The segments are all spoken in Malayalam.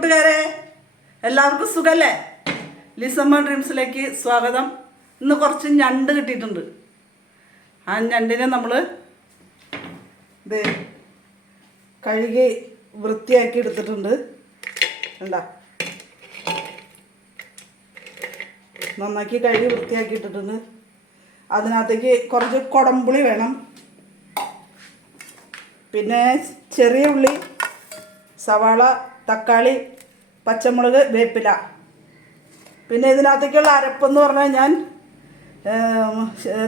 കൂട്ടുകാരെ, എല്ലാവർക്കും സുഖല്ലേ? ലിസമ്മ ഡ്രീംസിലേക്ക് സ്വാഗതം. ഇന്ന് കുറച്ച് ഞണ്ട് കിട്ടിയിട്ടുണ്ട്. ആ ഞണ്ടിനെ നമ്മൾ ഇത് കഴുകി വൃത്തിയാക്കി എടുത്തിട്ടുണ്ട്. എന്താ നന്നാക്കി കഴുകി വൃത്തിയാക്കി ഇട്ടിട്ടുണ്ട്. അതിനകത്തേക്ക് കുറച്ച് കുടംപുളി വേണം, പിന്നെ ചെറിയ ഉള്ളി, സവാള, തക്കാളി, പച്ചമുളക്, വേപ്പില. പിന്നെ ഇതിനകത്തേക്കുള്ള അരപ്പെന്ന് പറഞ്ഞാൽ ഞാൻ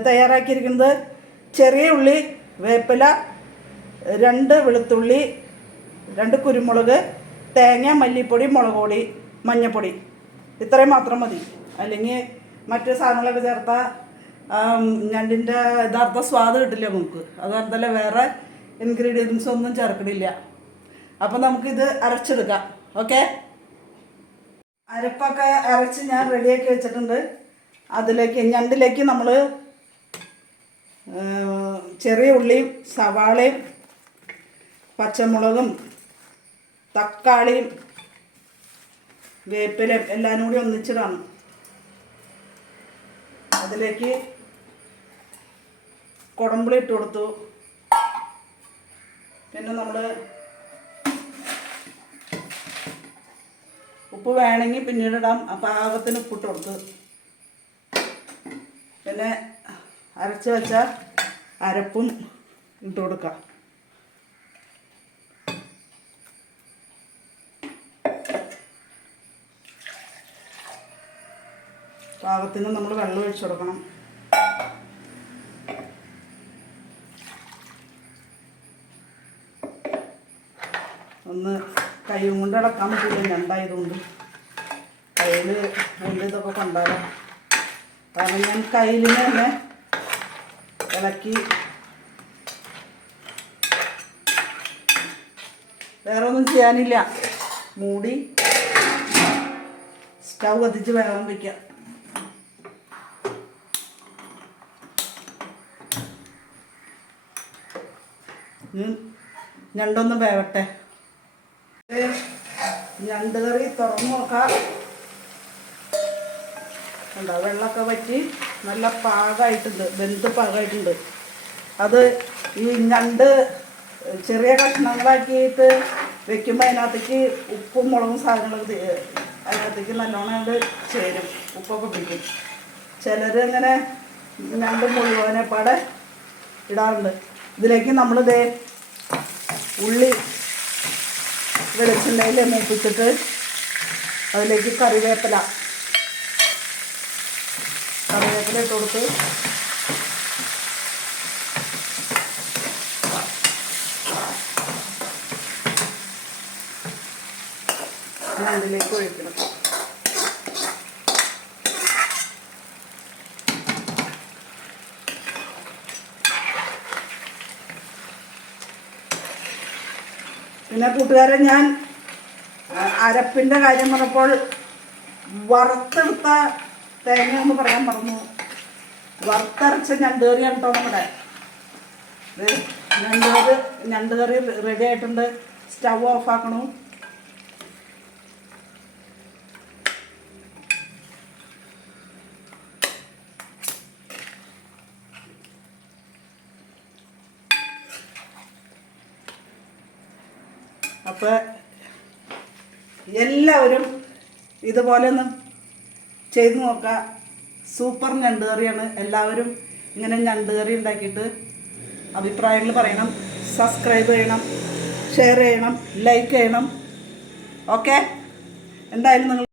തയ്യാറാക്കിയിരിക്കുന്നത് ചെറിയ ഉള്ളി, വേപ്പില, 2 വെളുത്തുള്ളി, 2 കുരുമുളക്, തേങ്ങ, മല്ലിപ്പൊടി, മുളക് പൊടി, മഞ്ഞൾപ്പൊടി. ഇത്രയും മാത്രം മതി. അല്ലെങ്കിൽ മറ്റ് സാധനങ്ങളൊക്കെ ചേർത്താൽ ഞണ്ടിൻ്റെ യഥാർത്ഥ സ്വാദ് കിട്ടില്ല നമുക്ക്. അതുകൊണ്ടല്ല വേറെ ഇൻഗ്രീഡിയൻസ് ഒന്നും ചേർക്കണില്ല. അപ്പം നമുക്കിത് അരച്ചെടുക്കാം. ഓക്കെ, അരപ്പൊക്കെ അരച്ച് ഞാൻ റെഡിയാക്കി വെച്ചിട്ടുണ്ട്. അതിലേക്ക് ഞണ്ടിലേക്ക് നമ്മൾ ചെറിയ ഉള്ളിയും സവാളയും പച്ചമുളകും തക്കാളിയും വേപ്പിലയും എല്ലാം കൂടി ഒന്നിച്ചിടാണ്. അതിലേക്ക് കുടംപുളി ഇട്ട് കൊടുത്തു. പിന്നെ നമ്മൾ ഉപ്പ് വേണമെങ്കിൽ പിന്നീട് ഇടാം. പാകത്തിന് ഉപ്പിട്ട് കൊടുത്ത് പിന്നെ അരച്ച് വെച്ച അരപ്പും ഇട്ട് കൊടുക്കാം. പാകത്തിന് നമ്മൾ വെള്ളം ഒഴിച്ചു കൊടുക്കണം. ഒന്ന് കൈ കൊണ്ട് ഇളക്കാൻ പറ്റില്ല, ഞണ്ടായതുകൊണ്ട്. കയ്യിൽ കൊണ്ട് ഇതൊക്കെ കൊണ്ടുവരാം. കാരണം ഞാൻ കയ്യിൽ തന്നെ ഇളക്കി. വേറെ ഒന്നും ചെയ്യാനില്ല. മൂടി സ്റ്റൗ കത്തിച്ച് വേഗം വയ്ക്കാം. ഞണ്ടൊന്ന് വേവട്ടെ. ഞണ്ട് കറി തുറന്നു നോക്കാം. ഉണ്ടോ, വെള്ളമൊക്കെ വറ്റി നല്ല പാകമായിട്ടുണ്ട്, വെന്ത് പാകമായിട്ടുണ്ട്. അത് ഈ ഞണ്ട് ചെറിയ കഷ്ണങ്ങളാക്കിയിട്ട് വെക്കുമ്പോൾ അതിനകത്തേക്ക് ഉപ്പും മുളകും സാധനങ്ങളൊക്കെ അതിനകത്തേക്ക് നല്ലോണം അത് ചേരും, ഉപ്പൊക്കെ പിടിക്കും. ചിലർ അങ്ങനെ ഞണ്ട് മുഴുവനെ പാടെ ഇടാറുണ്ട്. ഇതിലേക്ക് നമ്മളിതേ ഉള്ളി വെളിച്ചെണ്ണയിൽ മൂപ്പിച്ചിട്ട് അതിലേക്ക് കറിവേപ്പില ഇട്ട് കൊടുത്ത് അതിലേക്ക് ഒഴിക്കണം. പിന്നെ കൂട്ടുകാരെ, ഞാൻ അരപ്പിൻ്റെ കാര്യം പറഞ്ഞപ്പോൾ വറുത്തെടുത്ത തേങ്ങ എന്ന് പറയാൻ മറന്നു. വറുത്തരച്ച ഞണ്ട് കറിയാണ് കേട്ടോ നമ്മുടെ. ഞണ്ട് കറി റെഡി ആയിട്ടുണ്ട്. സ്റ്റൗ ഓഫ് ആക്കണു. അപ്പോൾ എല്ലാവരും ഇതുപോലെ ഒന്ന് ചെയ്ത് നോക്കുക. സൂപ്പർ ഞണ്ട് കറിയാണ്. എല്ലാവരും ഇങ്ങനെ ഞണ്ട് കറി ഉണ്ടാക്കിയിട്ട് അഭിപ്രായങ്ങൾ പറയണം. സബ്സ്ക്രൈബ് ചെയ്യണം, ഷെയർ ചെയ്യണം, ലൈക്ക് ചെയ്യണം. ഓക്കെ, എന്തായാലും നിങ്ങൾ